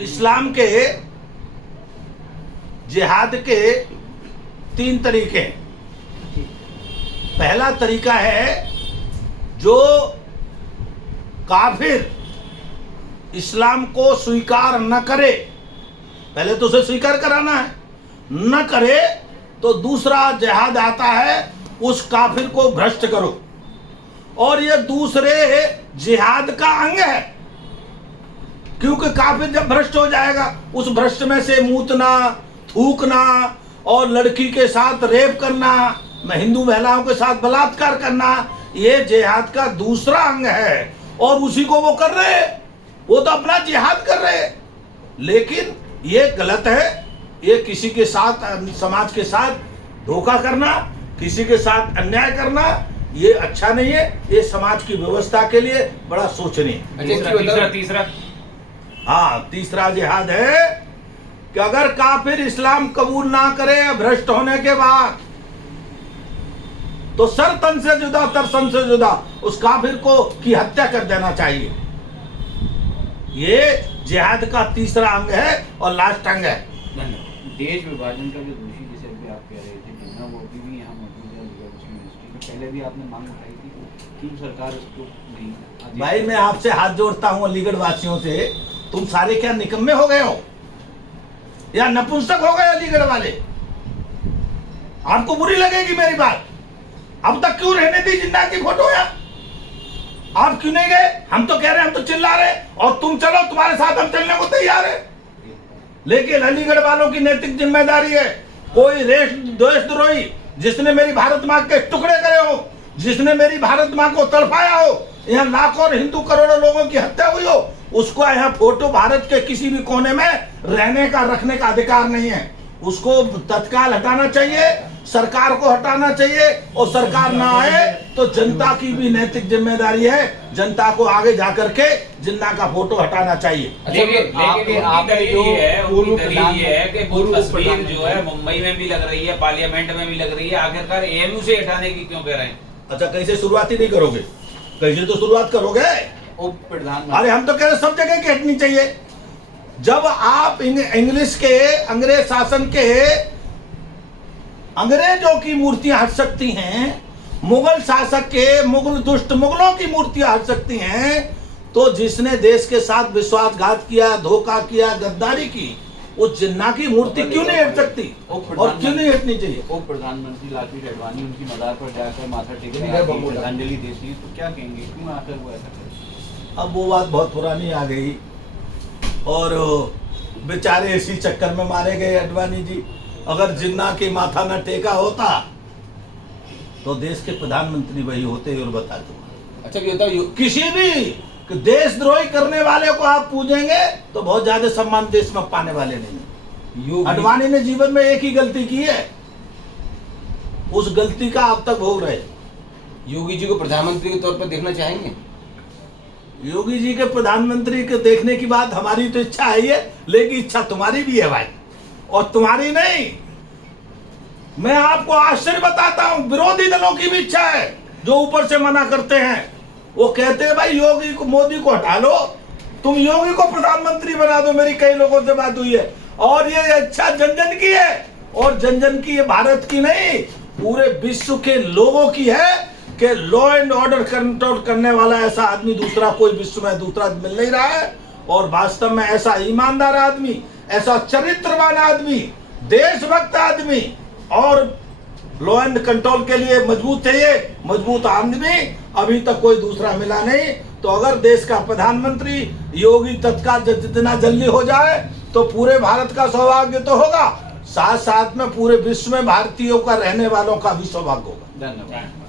इस्लाम के जिहाद के 3 तरीके हैं। पहला तरीका है जो काफिर इस्लाम को स्वीकार न करे, पहले तो उसे स्वीकार कराना है, न करे तो दूसरा जिहाद आता है, उस काफिर को भ्रष्ट करो। और ये दूसरे जिहाद का अंग है, क्योंकि काफिर जब भ्रष्ट हो जाएगा, उस भ्रष्ट में से मूतना, थूकना और लड़की के साथ रेप करना, हिंदू महिलाओं के साथ बलात्कार करना, ये जिहाद का दूसरा अंग है। और उसी को वो कर रहे हैं, वो तो अपना जिहाद कर रहे हैं। लेकिन ये गलत है, ये किसी के साथ, समाज के साथ धोखा करना, किसी के साथ अन्याय करना, ये अच्छा नहीं है। ये समाज की व्यवस्था के लिए बड़ा सोचनीय। तीसरा हाँ, तीसरा जिहाद है कि अगर काफिर इस्लाम कबूल ना करे भ्रष्ट होने के बाद, तो सर तन से जुदा तर सन से जुदा उस काफिर को की हत्या कर देना चाहिए। ये जिहाद का तीसरा अंग है और लास्ट अंग है। देश विभाजन का जो दोषी, जिसे अभी आप कह रहे थे जिन्ना, वो भी यहाँ मौजूद है मुस्लिम यूनिवर्सिटी में। पहले भी आपने मांग उठाई थी, क्यों सरकार उसको नहीं? भाई मैं आपसे हाथ जोड़ता हूँ अलीगढ़ वासियों से, तुम सारे क्या निकम्मे हो गए हो या नपुंसक हो गए अलीगढ़ वाले? आपको बुरी लगेगी मेरी बात। अब तक क्यों रहने दी जिन्ना की फोटो यार? आप क्यों नहीं गए? हम तो कह रहे हैं, हम तो चिल्ला रहे, और तुम चलो, तुम्हारे साथ हम चलने को तैयार है। लेकिन अलीगढ़ वालों की नैतिक जिम्मेदारी है, कोई देशद्रोही जिसने मेरी भारत माँ के टुकड़े करे हो, जिसने मेरी भारत माँ को तड़पाया हो, यहाँ लाखों और हिंदू करोड़ों लोगों की हत्या हुई हो, उसको यहाँ फोटो भारत के किसी भी कोने में रहने का, रखने का अधिकार नहीं है। उसको तत्काल हटाना चाहिए, सरकार को हटाना चाहिए, और सरकार ना आए तो जनता की भी नैतिक जिम्मेदारी है, जनता को आगे जाकर के जिन्ना का फोटो हटाना चाहिए। लेकिन तस्वीर जो है मुंबई में भी लग रही है, पार्लियामेंट में भी लग रही है, आखिरकार एएमयू से हटाने की क्यों कह रहे हैं? अच्छा, कैसे शुरुआत ही नहीं करोगे? कैसे तो शुरुआत करोगे? अरे हम तो कह रहे सब जगह की हटनी चाहिए। जब आप इंग्लिश के, अंग्रेज शासन के अंग्रेजों की मूर्तियां हट सकती हैं, मुगल शासक के, मुगल दुष्ट मुगलों की मूर्तियां हट सकती हैं, तो जिसने देश के साथ विश्वासघात किया, धोखा किया, गद्दारी की, उस जिन्ना की मूर्ति क्यों नहीं हट सकती और क्यों नहीं हटनी चाहिए? उप प्रधानमंत्री लालकृष्ण आडवाणी उनकी मजार पर जाकर माथा टेकने श्रद्धांजलि देती है, तो क्या कहेंगे, क्यों आकर वो ऐसा करे? अब वो बात बहुत पुरानी आ गई, और बेचारे इसी चक्कर में मारे गए आडवाणी जी। अगर जिन्ना की माथा न टेका होता तो देश के प्रधानमंत्री वही होते, और बता दूंगा। अच्छा, ये बताओ, किसी भी देशद्रोही करने वाले को आप पूजेंगे तो बहुत ज्यादा सम्मान देश में पाने वाले नहीं। आडवाणी ने जीवन में एक ही गलती की है, उस गलती का अब तक भोग रहे। योगी जी को प्रधानमंत्री के तौर पर देखना चाहेंगे? योगी जी के प्रधानमंत्री के देखने की बात हमारी तो इच्छा है ही है, लेकिन इच्छा तुम्हारी भी है भाई, और तुम्हारी नहीं। मैं आपको आश्चर्य बताता हूं, विरोधी दलों की भी इच्छा है, जो ऊपर से मना करते हैं। वो कहते हैं भाई योगी को, मोदी को हटा लो, तुम योगी को प्रधानमंत्री बना दो। मेरी कई लोगों से बात हुई है, और ये इच्छा जन जन की है, और जन जन की, ये भारत की नहीं, पूरे विश्व के लोगों की है कि लॉ एंड ऑर्डर कंट्रोल करने वाला ऐसा आदमी दूसरा कोई विश्व में दूसरा मिल नहीं रहा है। और वास्तव में ऐसा ईमानदार आदमी, ऐसा चरित्रवान आदमी, देशभक्त आदमी, और लॉ एंड कंट्रोल के लिए मजबूत है, ये मजबूत आदमी अभी तक कोई दूसरा मिला नहीं। तो अगर देश का प्रधानमंत्री योगी तत्काल जितना जल्दी हो जाए तो पूरे भारत का सौभाग्य तो होगा, साथ साथ में पूरे विश्व में भारतीयों का रहने वालों का भी सौभाग्य होगा। धन्यवाद।